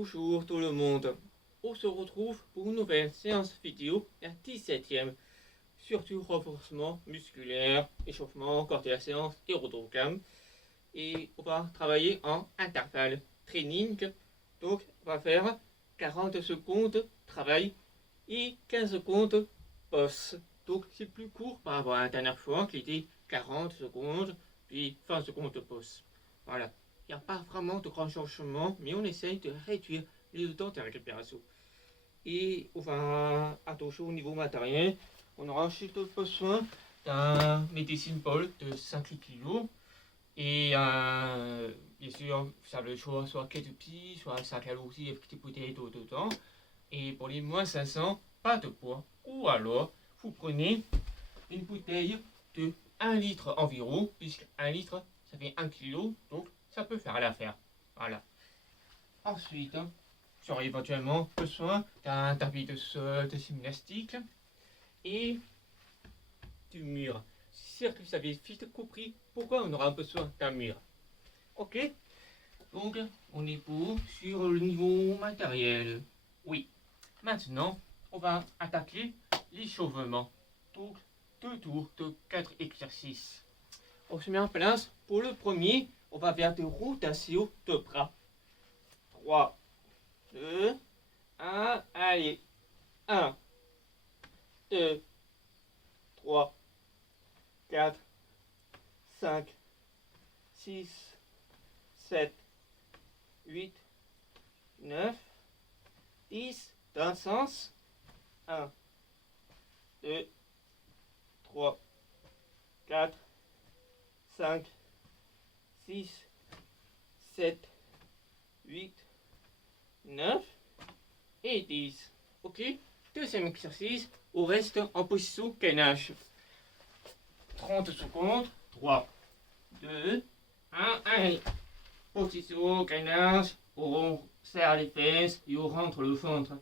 Bonjour tout le monde. On se retrouve pour une nouvelle séance vidéo, la 17e. Surtout renforcement musculaire, échauffement, corps la séance et rotocam. Et on va travailler en intervalle training. Donc on va faire 40 secondes travail et 15 secondes pause. Donc c'est plus court par rapport à la dernière fois qui était 40 secondes puis 20 secondes de pause. Voilà. Il n'y a pas vraiment de grands changements, mais on essaye de réduire le temps de récupération. Et on va attention au niveau matériel. On aura ensuite besoin d'un médecine ball de 5 kg. Et bien sûr, vous avez le choix, soit ketchup, soit sac à aussi avec des bouteilles d'eau dedans. Et pour les moins 500, pas de poids. Ou alors, vous prenez une bouteille de 1 litre environ, puisque 1 litre, ça fait 1 kg. Donc, ça peut faire l'affaire. Voilà. Ensuite, j'aurai éventuellement besoin d'un tapis de sol de gymnastique et du mur. C'est sûr que vous avez vite compris pourquoi on aura besoin d'un mur. Ok? Donc, on est pour sur le niveau matériel. Oui. Maintenant, on va attaquer l'échauffement. Donc, 2 tours de 4 exercices. On se met en place. Pour le premier, on va faire des rotations de bras. 3, 2, 1, allez. 1, 2, 3, 4, 5, 6, 7, 8, 9, 10, dans le sens. 1, 2, 3, 4, 5, 6, 7, 8, 9 et 10. Ok? Deuxième exercice, on reste en position gainage. 30 secondes. 3, 2, 1, allez. Position gainage, on serre les fesses et on rentre le ventre.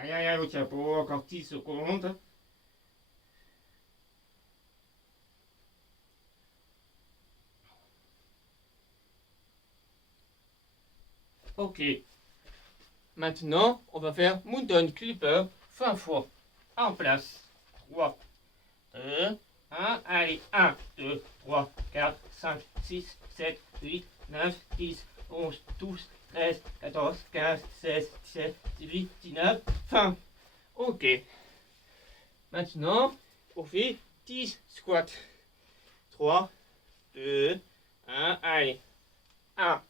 Aïe aïe aïe, au chapeau, encore 10 secondes. Ok. Maintenant, on va faire mountain clipper 20 fois. En place. 3, 2, 1, allez. 1, 2, 3, 4, 5, 6, 7, 8, 9, 10, 11, 12, 13, 14, 15, 16, 17, 18, 19, 20. Ok. Maintenant, on fait 10 squats. 3, 2, 1, allez. 1,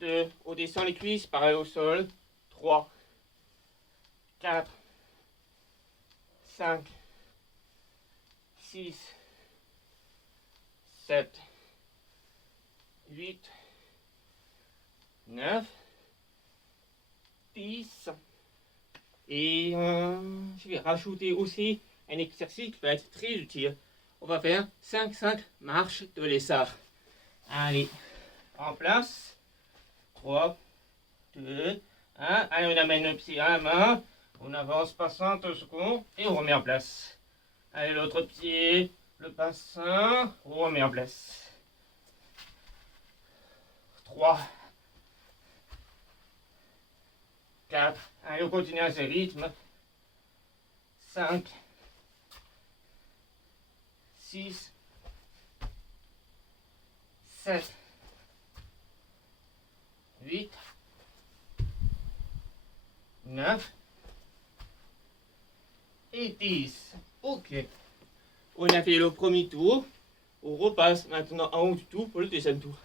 2, on descend les cuisses, pareil au sol. 3, 4, 5, 6, 7, 8, 9, 10. Et je vais rajouter aussi un exercice qui va être très utile. On va faire 5 marches de l'essar. Allez, en place. 3, 2, 1. Allez, on amène le pied à la main. On avance pas 60 secondes et on remet en place. Allez, l'autre pied, le bassin, on remet en place. 3, 4, allez, on continue à ce rythme. 5, 6, 7, 8, 9 et 10. Ok. On a fait le premier tour. On repasse maintenant en haut du tour pour le deuxième tour.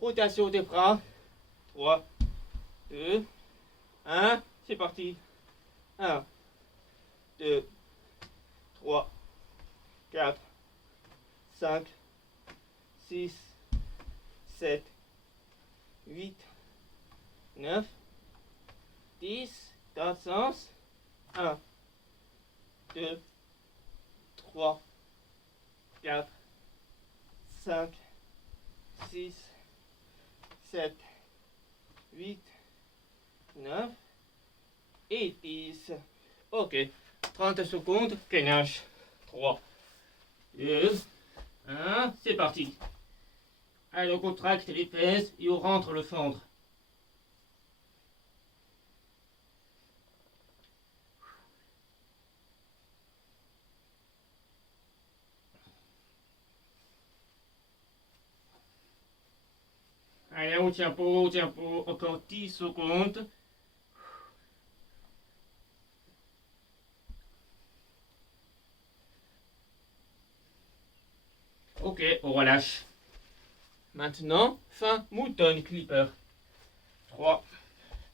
Rotation des bras. 3, 2, 1. C'est parti. 1, 2, 3, 4, 5, 6, 7, 8, 9, 10, dans le sens. 1, 2, 3, 4, 5, 6, 7, 8, 9, et 10. Ok, 30 secondes, gainage. 3, 2, 1, c'est parti. Allez, on contracte les fesses et on rentre le ventre. Allez, on tient pour encore 10 secondes. Ok, on relâche. Maintenant, fin mouton clipper. 3,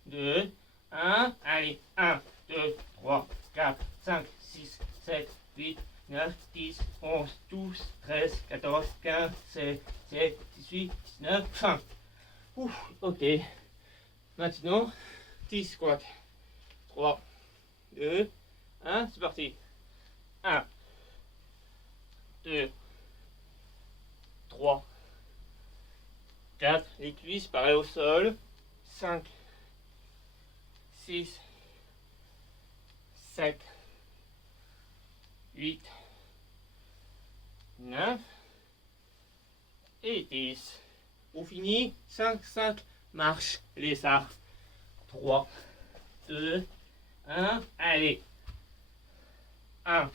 2, 1, allez, 1, 2, 3, 4, 5, 6, 7, 8, 9, 10, 11, 12, 13, 14, 15, 16, 17, 18, 19, fin. Ouf, ok. Maintenant, 10 squats. 3, 2, 1, c'est parti. 1, 2, 3, 4, les cuisses pareil au sol. 5, 6, 7, 8, 9 et 10. On finit 5, 5, marche, lézard. 3, 2, 1, allez. 1,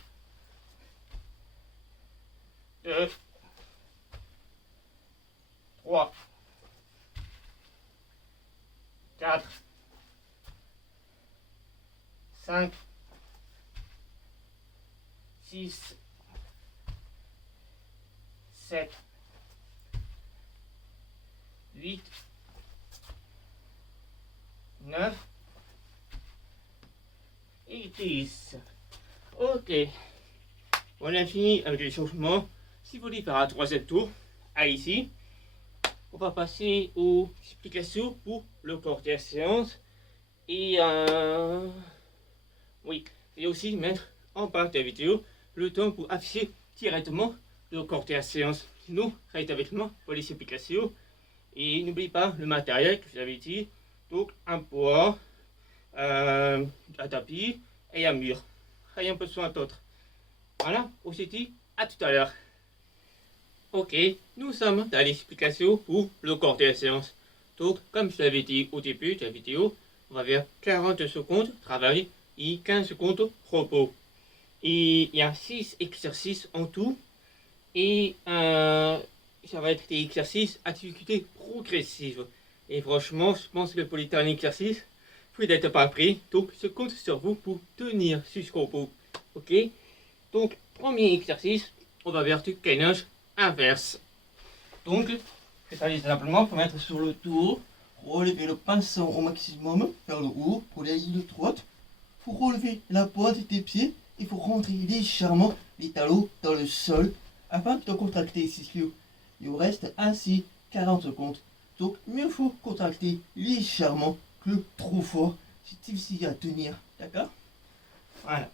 2, 3, 4, 5, 6, 7, 8, 9 et 10. Ok. On a fini avec l'échauffement. Si vous voulez faire un troisième tour, allez ici. On va passer aux explications pour le corps de la séance. Et oui, et aussi mettre en bas de la vidéo le temps pour afficher directement le corps de la séance. Sinon, reste avec moi pour les explications. Et n'oublie pas le matériel que je vous avais dit. Donc un poids, un tapis et un mur. Rien besoin d'autre. Voilà, on s'est dit à tout à l'heure. Ok, nous sommes dans l'explication pour le corps de la séance. Donc, comme je l'avais dit au début de la vidéo, on va faire 40 secondes travail et 15 secondes repos. Et il y a 6 exercices en tout. Et ça va être des exercices à difficulté progressive. Et franchement, je pense que pour les derniers exercices, vous n'êtes pas pris. Donc, je compte sur vous pour tenir jusqu'au bout. Ok? Donc, premier exercice, on va faire du gainage inverse. Donc, c'est ça simplement pour mettre sur le dos, relever le bassin au maximum vers le haut pour la ligne droite. Il faut relever la pointe des pieds. Il faut rentrer légèrement les talons dans le sol afin de contracter les ischios. Il vous reste ainsi 40 secondes. Donc, mieux faut contracter légèrement que trop fort. C'est difficile à tenir. D'accord? Voilà.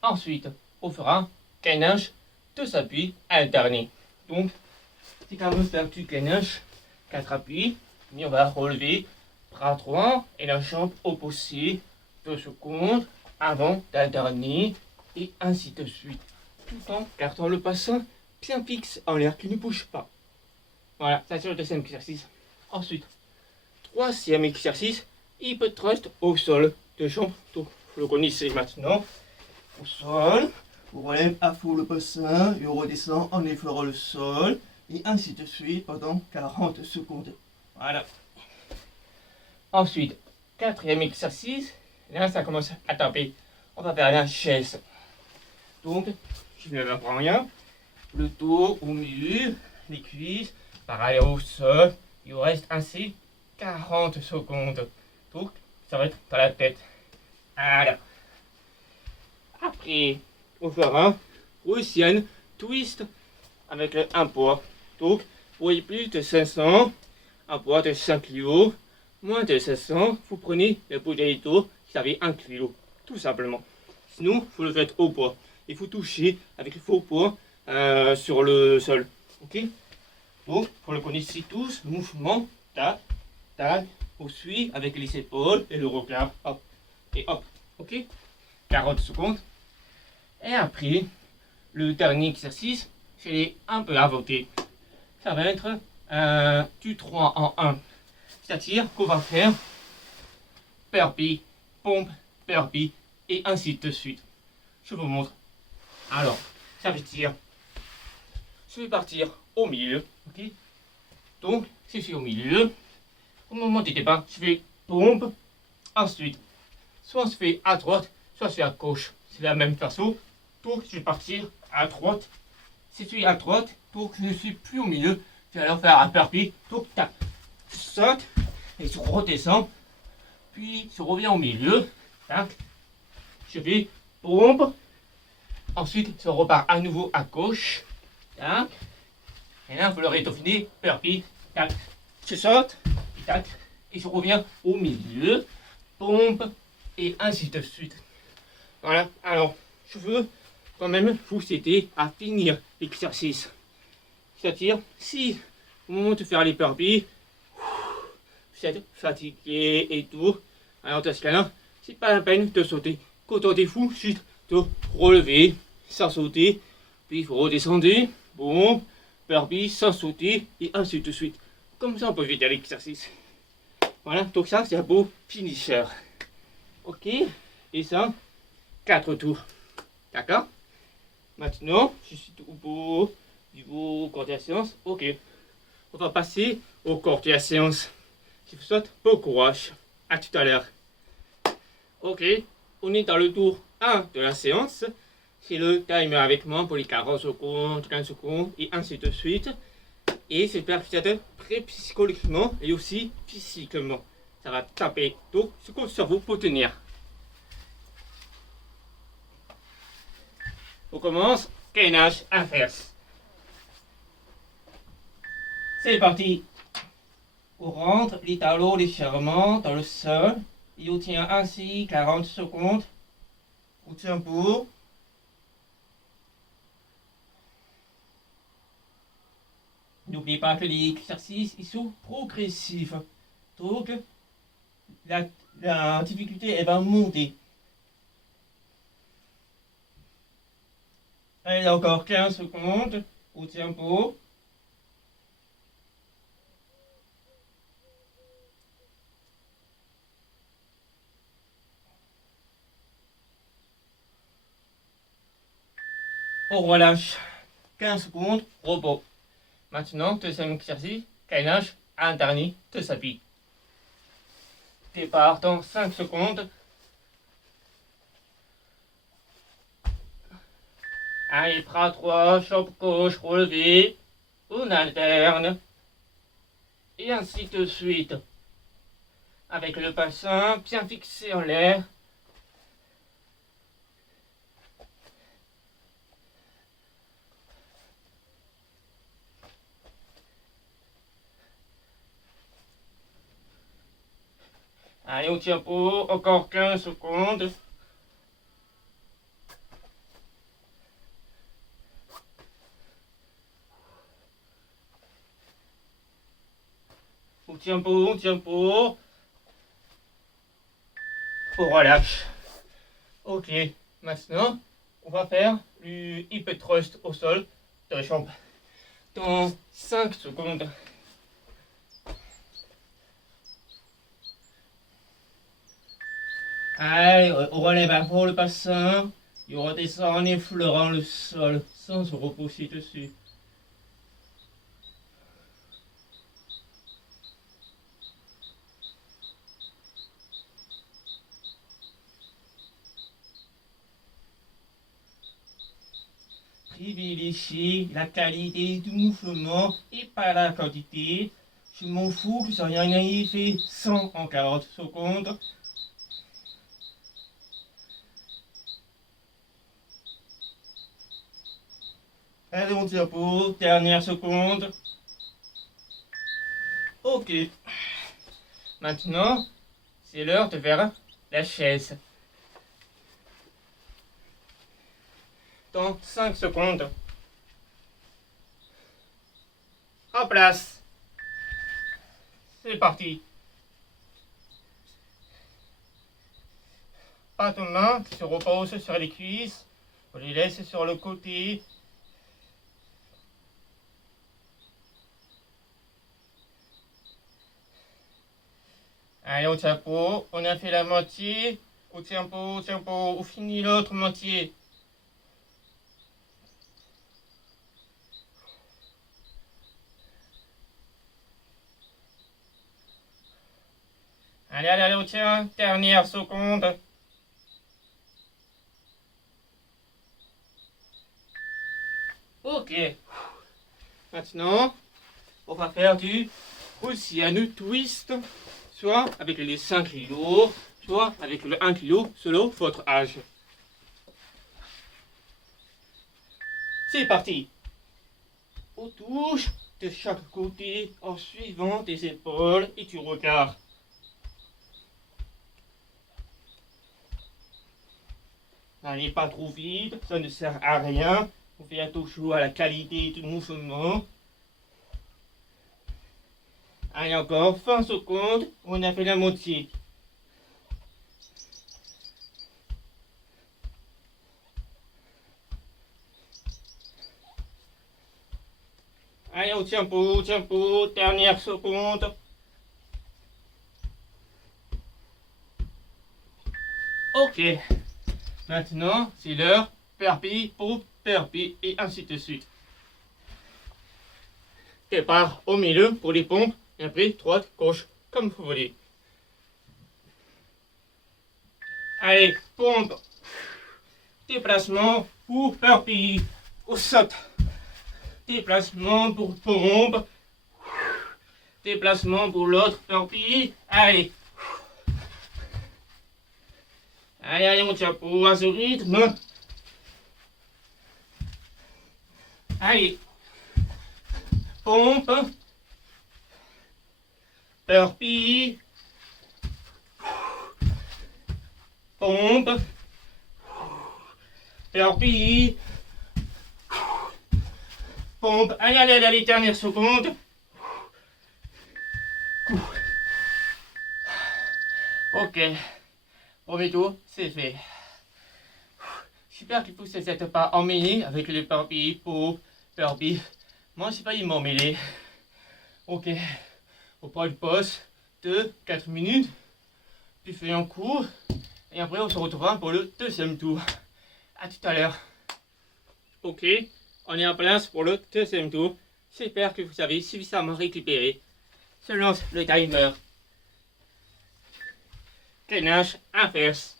Ensuite, on fera gainage de appuis alternés. Donc, c'est quand même faire du gainage 4 appuis. Mais on va relever bras droit et la jambe opposée 2 secondes avant d'alterner et ainsi de suite. Tout en gardant le bassin bien fixe en l'air qui ne bouge pas. Voilà, ça c'est le deuxième exercice. Ensuite, troisième exercice, hip thrust au sol de jambes. Donc, vous le connaissez maintenant. Au sol, on relève à fond le bassin et on redescend en effleurant le sol et ainsi de suite pendant 40 secondes. Voilà. Ensuite, quatrième exercice, là ça commence à taper. On va faire la chaise. Donc, je ne vais pas rien. Le dos au milieu, les cuisses, pareil au sol. Il vous reste ainsi 40 secondes. Donc, ça va être dans la tête. Voilà. Après, on fera aussi un twist avec un poids. Donc, pour les plus de 500, un poids de 5 kg. Moins de 500, vous prenez le bouteille d'eau qui avait 1 kg. Tout simplement. Sinon, vous le faites au poids. Il faut toucher avec le faux poids sur le sol. Ok? Donc, vous le connaissez tous, mouvement, tac, tac, on suit avec les épaules et le regard. Hop. Et hop, ok, 40 secondes. Et après, le dernier exercice, je l'ai un peu inventé. Ça va être du 3 en 1. C'est-à-dire qu'on va faire burpee, pompe, burpee, et ainsi de suite. Je vous montre. Alors, ça veut dire, je vais partir au milieu, ok. Donc, si je suis au milieu, au moment du départ, je fais pompe. Ensuite, soit je fais à droite, soit je fais à gauche. C'est la même façon. Donc, je vais partir à droite. Si je suis à droite, donc je ne suis plus au milieu, je vais alors faire un burpee. Donc, tac, je saute et je redescends. Puis, je reviens au milieu. Tac, je fais pompe. Ensuite, je repars à nouveau à gauche. Tac. Et là, vous l'aurez tout fini. Burpee. Tac. Je saute. Tac. Et je reviens au milieu. Pompe. Et ainsi de suite. Voilà. Alors, je veux quand même vous aider à finir l'exercice. C'est-à-dire, si au moment de faire les burpees, vous êtes fatigué et tout, alors dans ce cas-là, c'est pas la peine de sauter. Contentez-vous juste de relever sans sauter, puis vous redescendez, bon, burpee sans sauter, et ainsi de suite. Comme ça, on peut éviter l'exercice. Voilà, donc ça, c'est un beau finisher. Ok, et ça, 4 tours. D'accord? Maintenant, je suis au bout du corps de la séance. Ok, on va passer au corps de la séance. Je vous souhaite bon courage. À tout à l'heure. Ok, on est dans le tour 1 de la séance. C'est le timer avec moi pour les 40 secondes, 15 secondes et ainsi de suite. Et j'espère que vous êtes prêt psychologiquement et aussi physiquement. Ça va taper. Donc, je compte sur vous pour tenir. On commence. Gainage inverse. C'est parti. On rentre les talons légèrement dans le sol. Et on tient ainsi 40 secondes. On tient pour. N'oubliez pas que les exercices ils sont progressifs. Donc, la difficulté elle va monter. Allez, encore 15 secondes. Au tempo. On relâche. 15 secondes, repos. Maintenant, deuxième exercice, gainage, un dernier de sa vie. Départ dans 5 secondes. Allez, bras droit, jambe gauche, relevé. On alterne. Et ainsi de suite. Avec le bassin bien fixé en l'air. Allez, au tempo, encore 15 secondes. Au tempo. On relâche. Ok, maintenant, on va faire du hip thrust au sol de la jambe. Dans 5 secondes. Allez, on relève à fond le bassin. Et on redescend en effleurant le sol sans se repousser dessus. Privilégiez la qualité du mouvement et pas la quantité. Je m'en fous que ça rien ait fait 100 en 40 secondes. Allez, on tire pour dernière seconde. Ok. Maintenant, c'est l'heure de faire la chaise. Dans 5 secondes. En place. C'est parti. pattes aux mains qui se reposent sur les cuisses. On les laisse sur le côté. Allez, au chapeau, on a fait la moitié. Au tempo, on finit l'autre moitié. Allez, allez, allez, tiens, dernière seconde. Ok. Maintenant, on va faire du Oceano Twist, soit avec les 5 kg, soit avec le 1 kg selon votre âge. C'est parti. On touche de chaque côté en suivant tes épaules et tu regardes. N'allez pas trop vite, ça ne sert à rien. On fait attention à la qualité du mouvement. Allez, encore 20 secondes, on a fait la moitié. Allez, au tempo, dernière seconde. Ok. Maintenant, c'est l'heure. Perpie, pour perpie, et ainsi de suite. Départ au milieu pour les pompes, et après droite, gauche, comme vous voulez. Allez, pompe. Déplacement pour perpie. Au saute. Déplacement pour pompe. Déplacement pour l'autre perpie. Allez. Allez, allez, mon chapeau à ce rythme. Allez. Pompe. Perpie. Pompe. Perpie. Pompe. Allez, allez, allez, dernière seconde. Ok. Premier tour, c'est fait. J'espère que vous ne êtes pas emmêlés avec les perpis pour perpis. Moi, je sais pas, ils m'ont mêlé. Ok. On prend une pause de 4 minutes. Puis fait un coup. Et après, on se retrouvera pour le deuxième tour. A tout à l'heure. Ok. On est en place pour le deuxième tour. J'espère que vous avez suffisamment récupéré. Se lance le timer. Gainage inverse.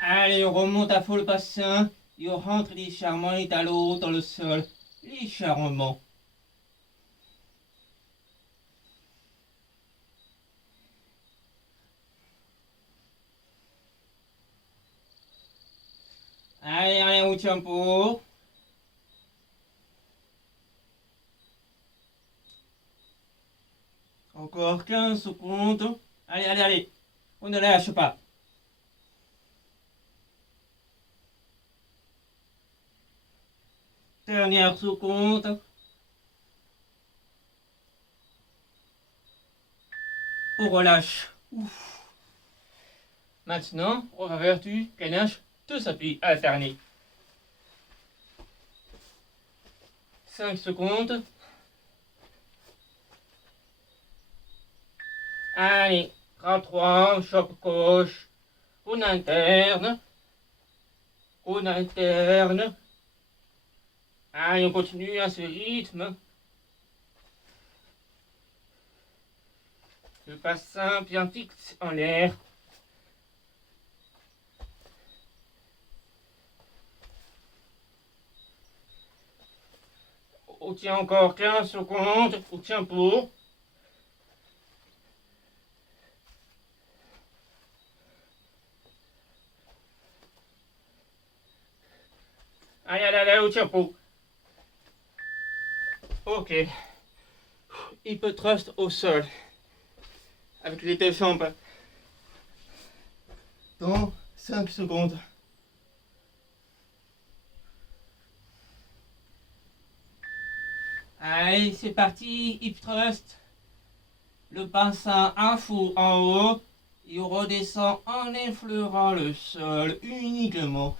Allez, on remonte à fond le bassin et on rentre légèrement les talons dans le sol. Légèrement. Allez, allez, au tempo. Encore 15 secondes. Allez, allez, allez. On ne lâche pas. Dernière seconde. On relâche. Ouf. Maintenant, on va faire du gainage de appui alterné. 5 secondes. Allez, 33, choc gauche. Une interne. Une interne. Allez, on continue à ce rythme. Le bassin bien fixe en l'air. On tient encore 15 secondes au tempo. Allez, allez, allez, au tempo. Ok. Hip thrust au sol. Avec les deux jambes. Dans 5 secondes. Allez, c'est parti, hip thrust. Le bassin à fond en haut. et on redescend en effleurant le sol uniquement.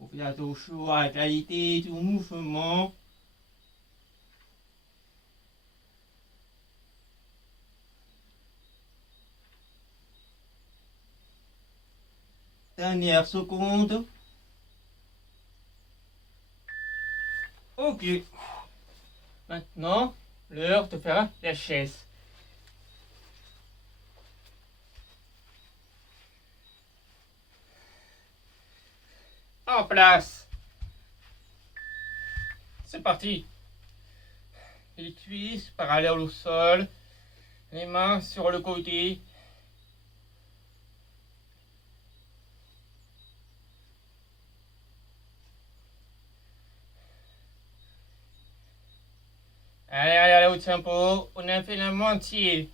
On fait attention à la qualité du mouvement. Dernière seconde. Ok. Maintenant, l'heure de faire la chaise. En place. C'est parti. Les cuisses parallèles au sol. Les mains sur le côté. Allez, au tempo. On a fait la moitié.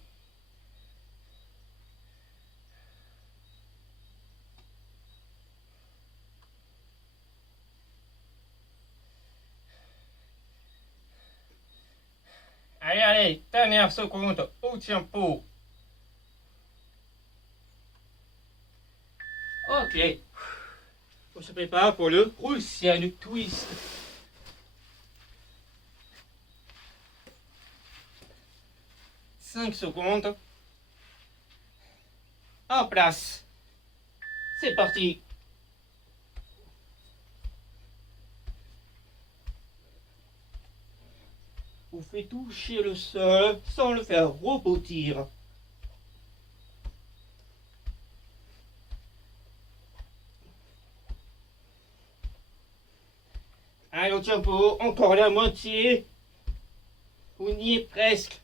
Allez, dernière seconde au tempo. Ok. On se prépare pour le Russian twist. Cinq secondes. En place. C'est parti. Vous faites toucher le sol sans le faire rebondir. Allez, au tempo, encore la moitié. On y est presque.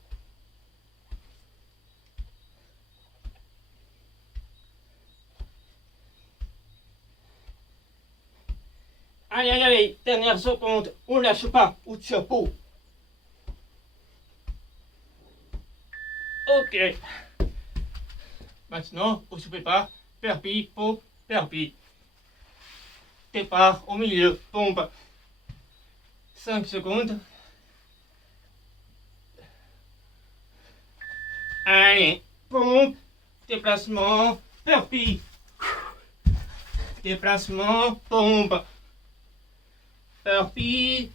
Allez, dernière seconde, on lâche pas, au tempo. Ok. Maintenant, on se prépare, perpi, pot, perpi. Départ au milieu, pompe. 5 secondes. Allez, pompe, déplacement, perpi. Déplacement, pompe. Perpi.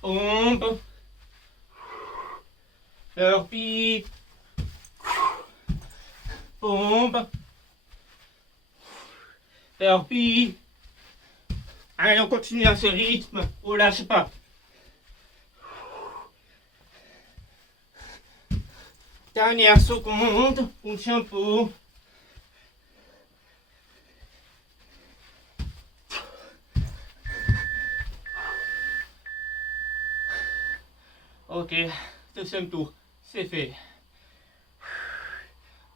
Pompe. Perpi. Pompe. Perpi. Allez, on continue à ce rythme, on lâche pas. Dernière seconde, au tempo. Ok, deuxième tour, c'est fait.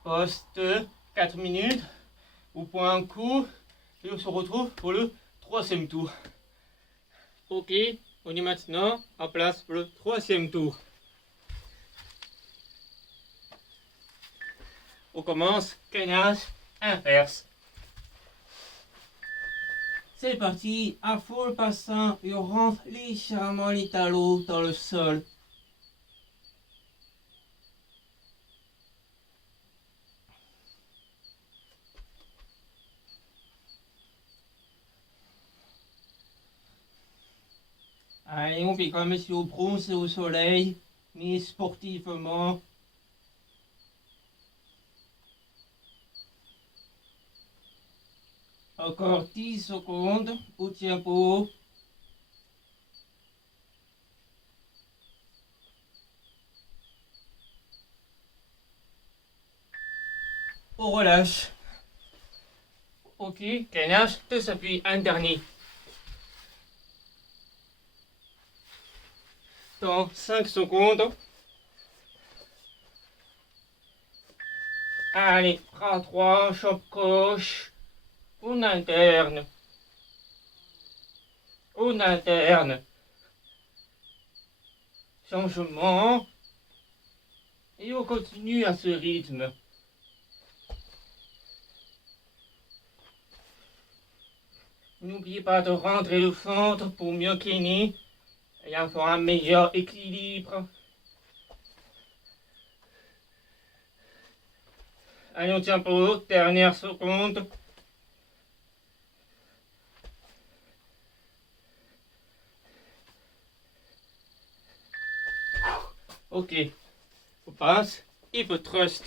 Poste 4 minutes, au point un coup, et on se retrouve pour le troisième tour. Ok, on est maintenant en place pour le troisième tour. On commence, gainage inverse. C'est parti, à fond le bassin et on rentre légèrement les talons dans le sol. Allez, on fait comme si on bronzait au soleil, mais sportivement. Encore 10 secondes au tempo. On relâche. Ok, gainage, deux appuis, un dernier. Dans 5 secondes. Allez, bras droit, jambe gauche. On alterne. On alterne. Changement. Et on continue à ce rythme. N'oubliez pas de rentrer le centre pour mieux cliner et avoir un meilleur équilibre. Allez, on tient pour dernière seconde. Ok, on passe et vous trust.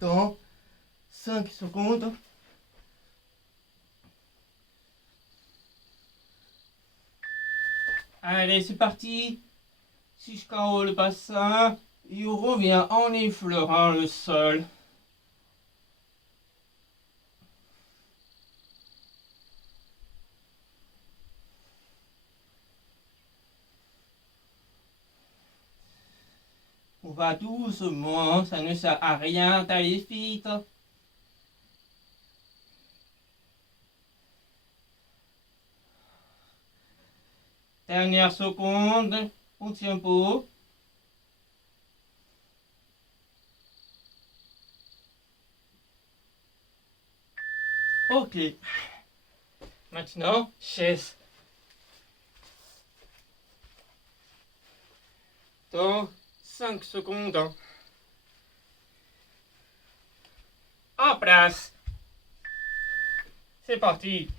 Dans 5 secondes. Allez, c'est parti. Jusqu'en le bassin. Et on revient en effleurant le sol. On va doucement, ça ne sert à rien d'aller vite. Dernière seconde, on tient beau. Ok. Maintenant, chaise. Dans 5 secondes. En place. C'est parti.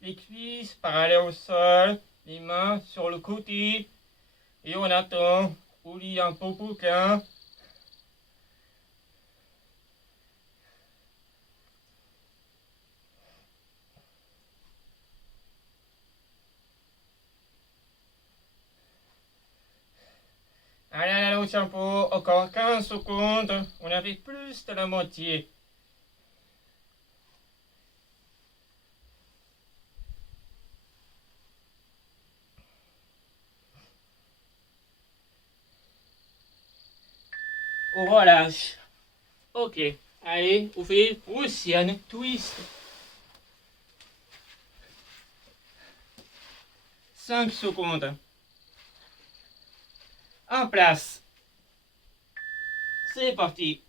Les cuisses parallèles au sol, les mains sur le côté. Et on attend. On lit un peu bouquin. Allez, on tient pour encore 15 secondes. On avait plus de la moitié. On relâche. Ok. Allez, on fait Russian twist. 5 secondes. En place. C'est parti.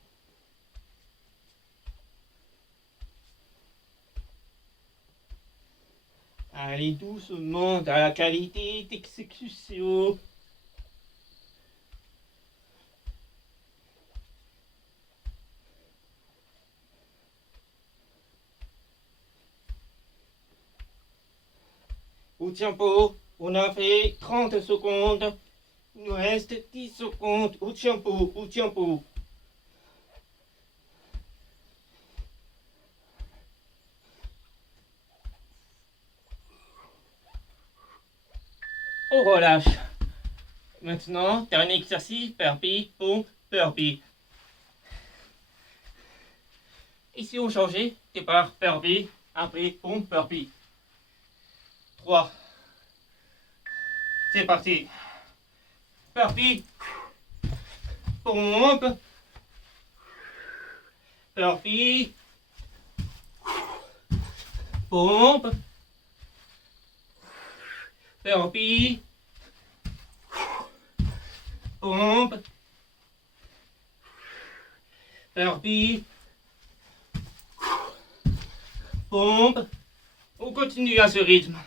Allez doucement dans la qualité d'exécution. Au tempo, on a fait 30 secondes. Il nous reste 10 secondes. Au tempo, au tempo. On relâche. Maintenant, dernier exercice, burpee, pompe, burpee. Ici, on change, départ, burpee, après, pompe, burpee. 3. C'est parti. Burpee, pompe, burpee, pompe, burpee, pompe, burpee, pompe. On continue à ce rythme.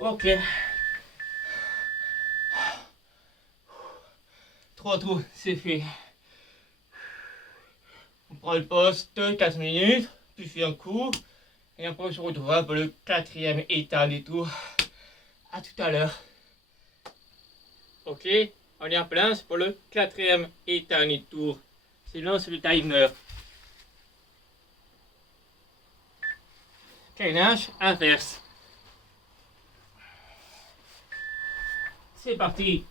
Ok. 3 tours, c'est fait. On prend le poste 4 minutes, puis fait un coup. Et après, on se retrouve pour le 4e état des tours. A tout à l'heure. Ok, on est en place pour le 4e état des tours. Silence le timer. Gainage inverse. C'est parti.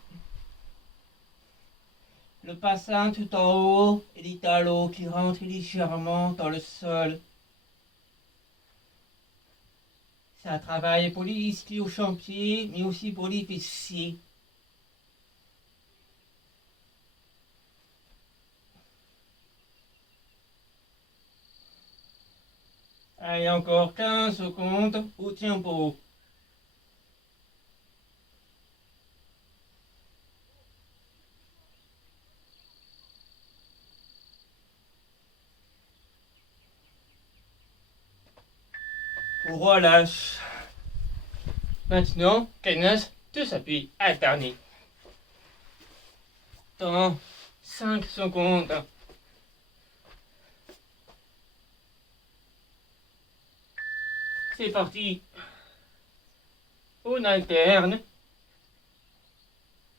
Le bassin tout en haut et les talons qui rentrent légèrement dans le sol. Ça travaille pour les ischio-jambiers, mais aussi pour les fessiers. Allez, encore 15 secondes au tempo. Relâche. Maintenant, gainage de s'appuie alterné. Dans 5 secondes. C'est parti. On alterne.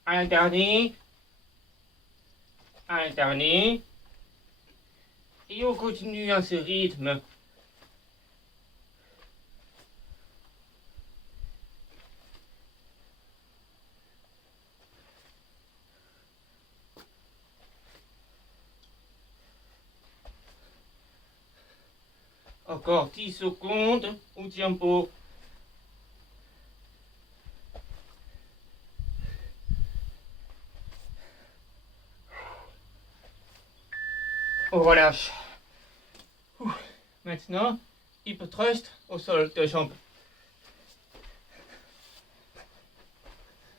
Alterné. Alterné. Et on continue à ce rythme. Encore 10 secondes au tempo. On relâche. Maintenant, hip thrust au sol de jambes.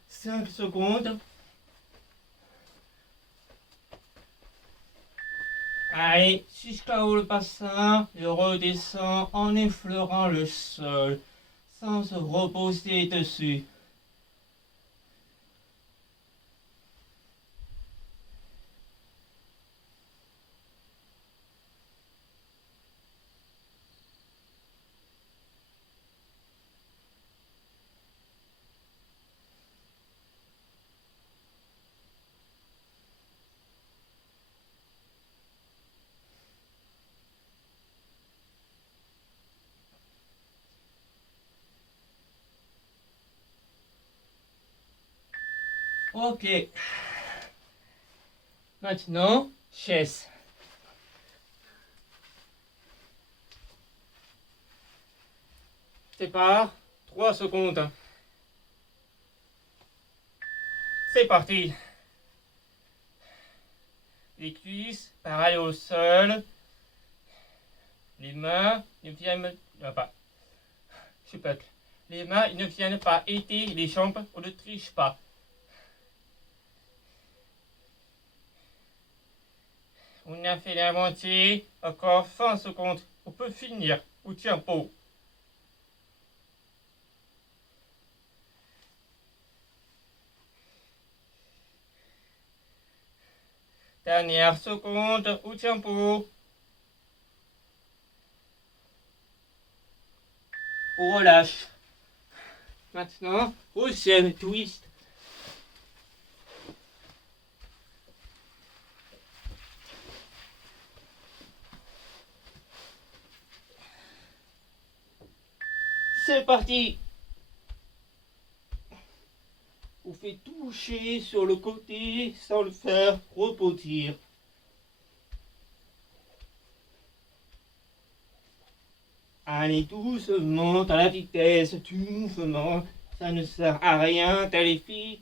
5 secondes. Allez, jusqu'au le bassin, je redescends en effleurant le sol, sans se reposer dessus. Ok. Maintenant, chaise. Départ, 3 secondes. C'est parti. Les cuisses, pareil au sol. Les mains ne viennent pas. Je peux. Les mains ne viennent pas aider les jambes, on ne triche pas. On a fait la moitié, encore 20 secondes. On peut finir au tempo. Dernière seconde au tempo. On relâche. Maintenant, deuxième twist. C'est parti. Vous faites toucher sur le côté sans le faire repotir. Allez doucement à la vitesse du mouvement. Ça ne sert à rien d'aller vite.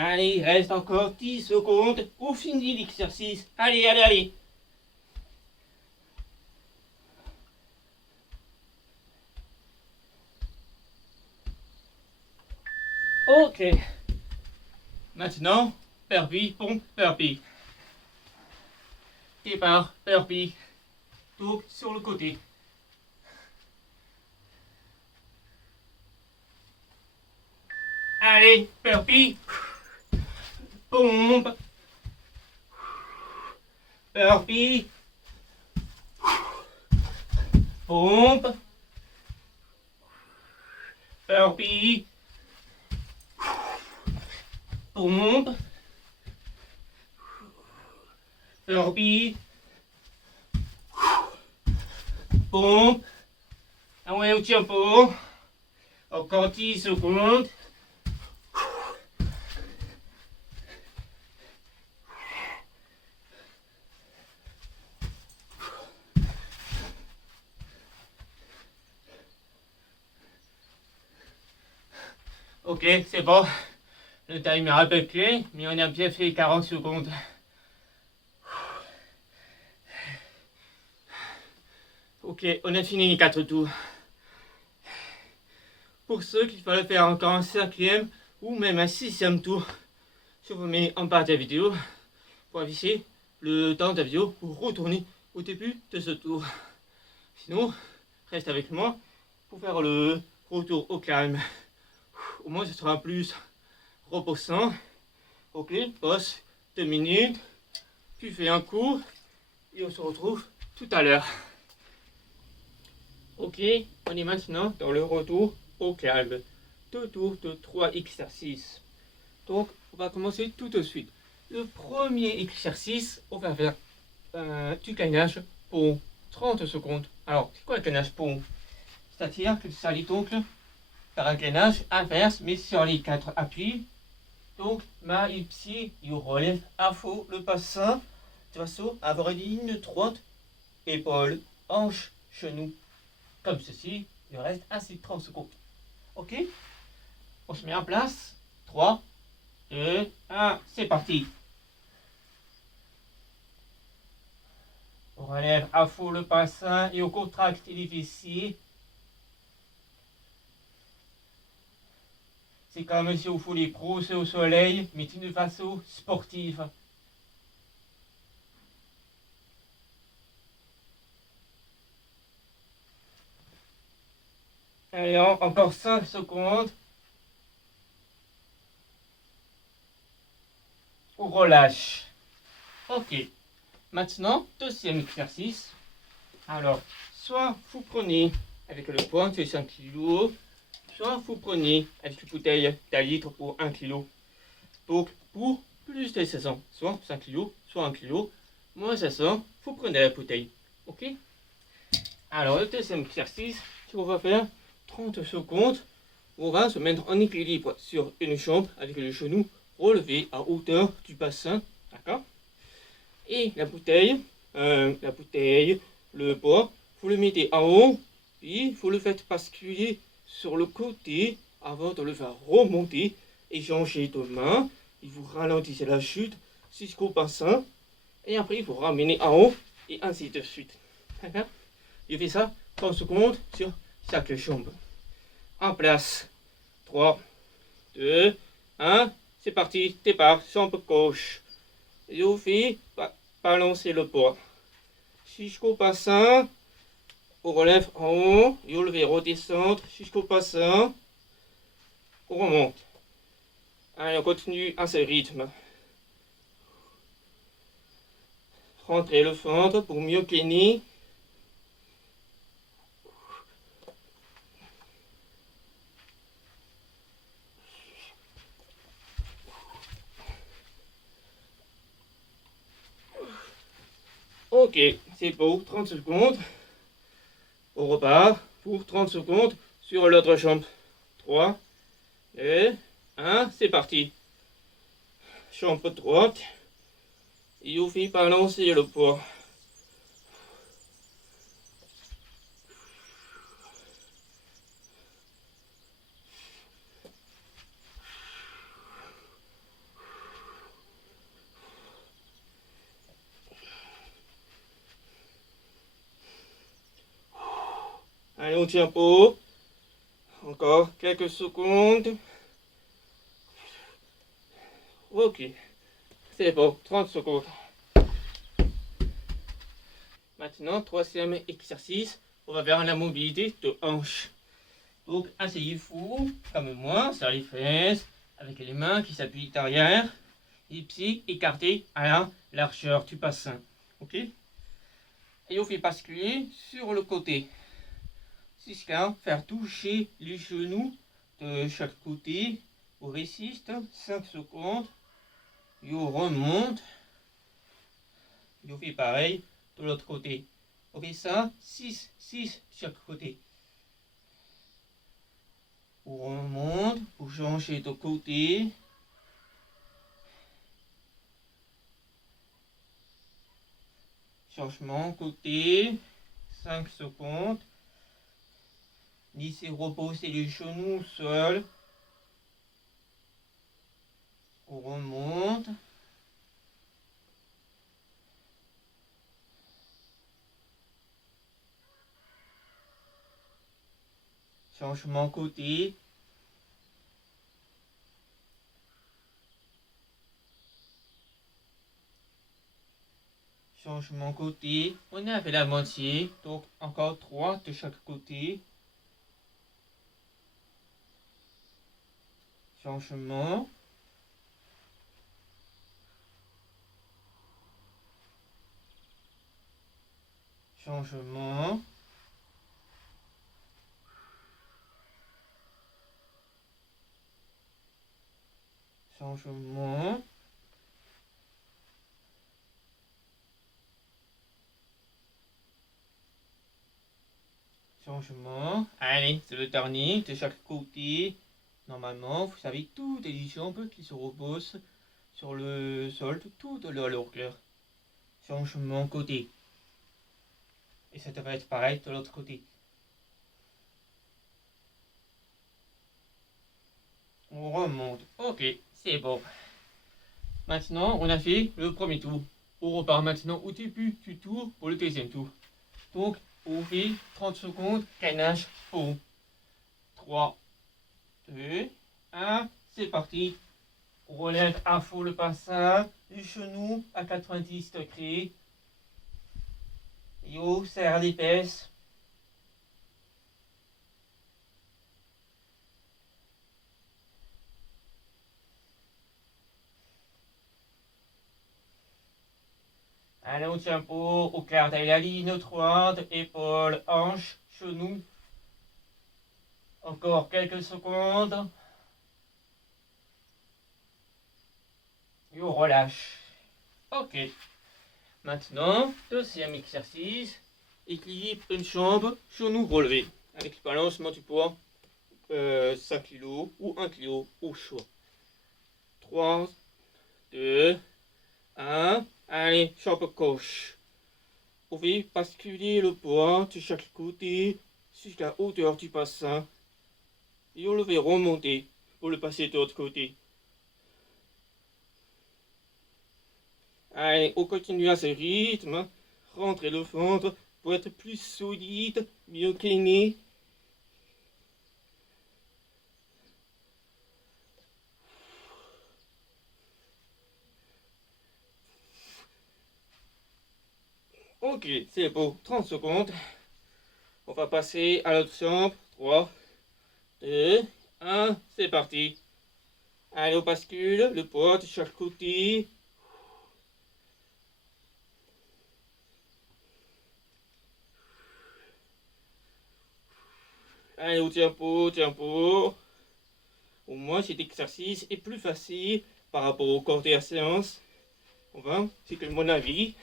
Allez, il reste encore 10 secondes pour finir l'exercice. Allez, allez, allez. Ok. Maintenant, burpee, pompe, burpee. Départ, burpee. Donc, sur le côté. Allez, burpee. Pompe. Burpee. Pompe. Burpee. Pompe. Burpee. Pompe. Ah ouais, au tempo. Encore 10 secondes. Ok, c'est bon. Le timer a peu clé, mais on a bien fait 40 secondes. Ok, on a fini les 4 tours. Pour ceux qu'il fallait faire encore un 5e ou même un 6e tour, je vous mets en bas de la vidéo pour afficher le temps de la vidéo pour retourner au début de ce tour. Sinon, reste avec moi pour faire le retour au calme. Au moins, ce sera plus reposant. Ok, pause 2 minutes, puis fais un coup et on se retrouve tout à l'heure. Ok, on est maintenant dans le retour au calme. 2 tours de 3 exercices. Donc, on va commencer tout de suite. Le premier exercice, on va faire du gainage pour 30 secondes. Alors, c'est quoi le gainage pour? C'est-à-dire que ça donc faire un gainage inverse, mais sur les 4 appuis. Donc, main et pied, il relève à fond le bassin de façon à avoir une ligne droite, épaules, hanches, genoux. Comme ceci, il reste ainsi 30 secondes. Ok? On se met en place. 3, 2, 1, c'est parti. On relève à fond le bassin et on contracte les fessiers. C'est comme si on fout les brosser au soleil, mais d'une façon sportive. Allez, encore 5 secondes. On relâche. Ok. Maintenant, deuxième exercice. Alors, soit vous prenez avec le poids de 5 kg, soit vous prenez avec une bouteille d'un litre pour 1 kg. Donc, pour plus de 500, soit 5 kg, soit 1 kg, moins 500, vous prenez la bouteille. Ok? Alors, le deuxième exercice, on va faire 30 secondes. On va se mettre en équilibre sur une jambe avec le genou relevé à hauteur du bassin. D'accord? Et la bouteille, le poids, vous le mettez en haut, puis vous le faites basculer sur le côté avant de le faire remonter et changer de main. Et vous ralentissez la chute jusqu'au bassin. Et après, vous ramenez en haut et ainsi de suite. D'accord? Je fais ça 30 secondes sur chaque jambe. En place. 3, 2, 1. C'est parti. Départ. Jambe gauche. Et vous faites balancer le poids jusqu'au bassin. On relève en haut. Et on le fait redescendre jusqu'au bassin. On remonte. Allez, on continue à ce rythme. Rentrez le ventre pour mieux gainer. Ok, c'est beau, 30 secondes. On repart pour 30 secondes sur l'autre jambe. 3, 2, 1, c'est parti. Jambe droite. Et on fait balancer le poids. Allez, on tient pour encore quelques secondes. Ok, c'est bon, 30 secondes. Maintenant, troisième exercice, on va faire la mobilité de hanche. Donc, asseyez-vous comme moi, sur les fesses, avec les mains qui s'appuient derrière, les pieds écartés à la largeur du bassin. Ok? Et on fait basculer sur le côté. Jusqu'à faire toucher les genoux de chaque côté. On résiste 5 secondes. Et on remonte. Et on fait pareil de l'autre côté. On fait ça 6 de chaque côté. On remonte pour changer de côté. Changement côté. 5 secondes. Laissez reposer les genoux au sol. On remonte. Changement côté. Changement côté. On a fait la moitié, donc encore 3 de chaque côté. Changement. Changement. Changement. Changement. Allez, c'est le dernier de chaque côté. Normalement, vous savez toutes les jambes qui se reposent sur le sol tout de leur longueur. Changement côté. Et ça devrait être pareil de l'autre côté. On remonte. Ok, c'est bon. Maintenant, on a fait le premier tour. On repart maintenant au début du tour pour le deuxième tour. Donc, on fait 30 secondes, gainage, pour 3, 2, 1, c'est parti. On relève à fond le bassin, les genoux à 90 degrés. Et on serre les fesses. Allez, on tient pour, on garde la ligne droite, épaules, hanches, genoux. Encore quelques secondes. Et on relâche. Ok. Maintenant, deuxième exercice. Équilibre une jambe, genou relevé. Avec le balancement du poids, 5 kg ou 1 kg au choix. 3, 2, 1. Allez, jambe gauche. Vous pouvez basculer le poids de chaque côté jusqu'à la hauteur du bassin. Et on le fait remonter pour le passer de l'autre côté. Allez, on continue à ce rythme. Rentrez le ventre pour être plus solide, mieux gainé. Ok, c'est bon. 30 secondes. On va passer à l'autre jambe. 3, 2, 1, c'est parti. Allez, on bascule le poids de chaque côté. Allez, au tempo, tempo. Au moins, cet exercice est plus facile par rapport au corps de la séance. Enfin, c'est que mon avis.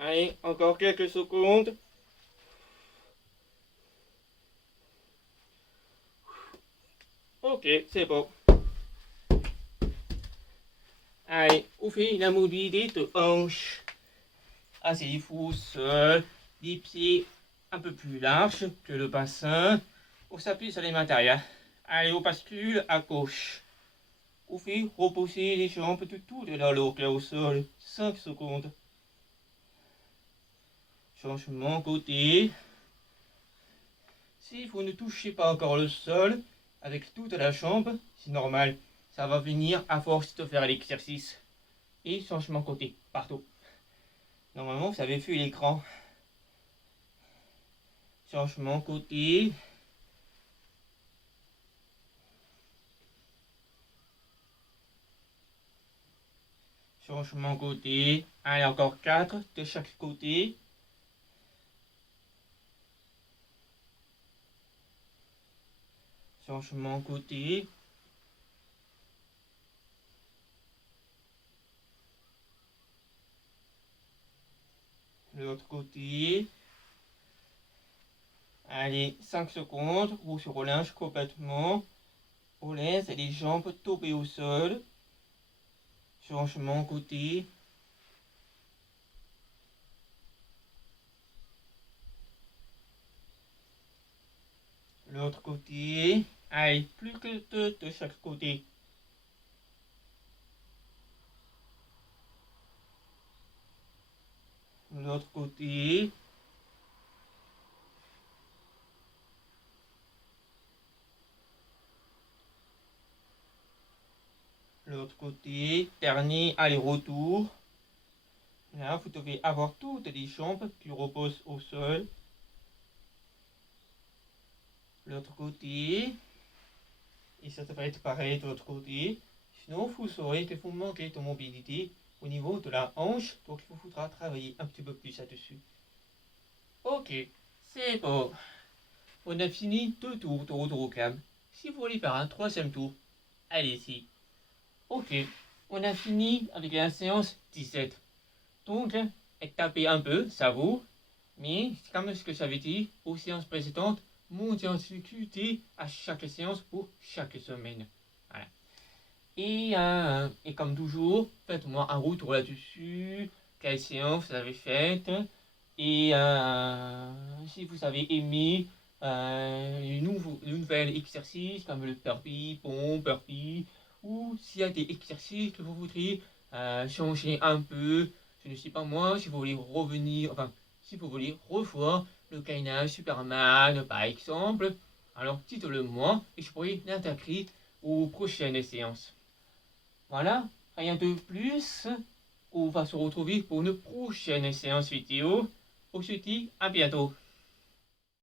Allez, encore quelques secondes. Ok, c'est bon. Allez, on fait la mobilité de hanche. Asseyez-vous seul, les pieds un peu plus larges que le bassin. On s'appuie sur les matériels. Allez, on bascule à gauche. On fait reposer les jambes de tout de la longueur au sol. 5 secondes. Changement côté. Si vous ne touchez pas encore le sol avec toute la jambe, c'est normal. Ça va venir à force de faire l'exercice. Et changement côté, partout. Normalement, vous avez vu l'écran. Changement côté. Changement côté. Allez, encore 4 de chaque côté. Changement côté. L'autre côté. Allez, 5 secondes. On se relâche complètement. On laisse les jambes tomber au sol. Changement côté. L'autre côté. Allez, plus que deux de chaque côté. L'autre côté. L'autre côté. Dernier aller-retour. Là, vous devez avoir toutes les jambes qui reposent au sol. L'autre côté. Et ça devrait être pareil de l'autre côté. Sinon, vous saurez que vous manquez de mobilité au niveau de la hanche. Donc, il vous faudra travailler un petit peu plus là-dessus. Ok, c'est bon. On a fini 2 tours de Rodorocam. Si vous voulez faire un troisième tour, allez-y. Ok, on a fini avec la séance 17. Donc, tapez un peu, ça vaut. Mais, comme ce que j'avais dit aux séances précédentes, montez en difficulté à chaque séance pour chaque semaine. Voilà. Et comme toujours, faites-moi un retour là-dessus. Quelle séance vous avez faite. Et si vous avez aimé les nouveaux exercices comme le burpee, pompe, burpee, ou s'il y a des exercices que vous voudriez changer un peu, je ne sais pas moi, si vous voulez revenir, enfin, si vous voulez revoir le gainage Superman par exemple, alors dites-le moi et je pourrai l'intégrer aux prochaines séances. Voilà, rien de plus. On va se retrouver pour une prochaine séance vidéo. On se dit à bientôt.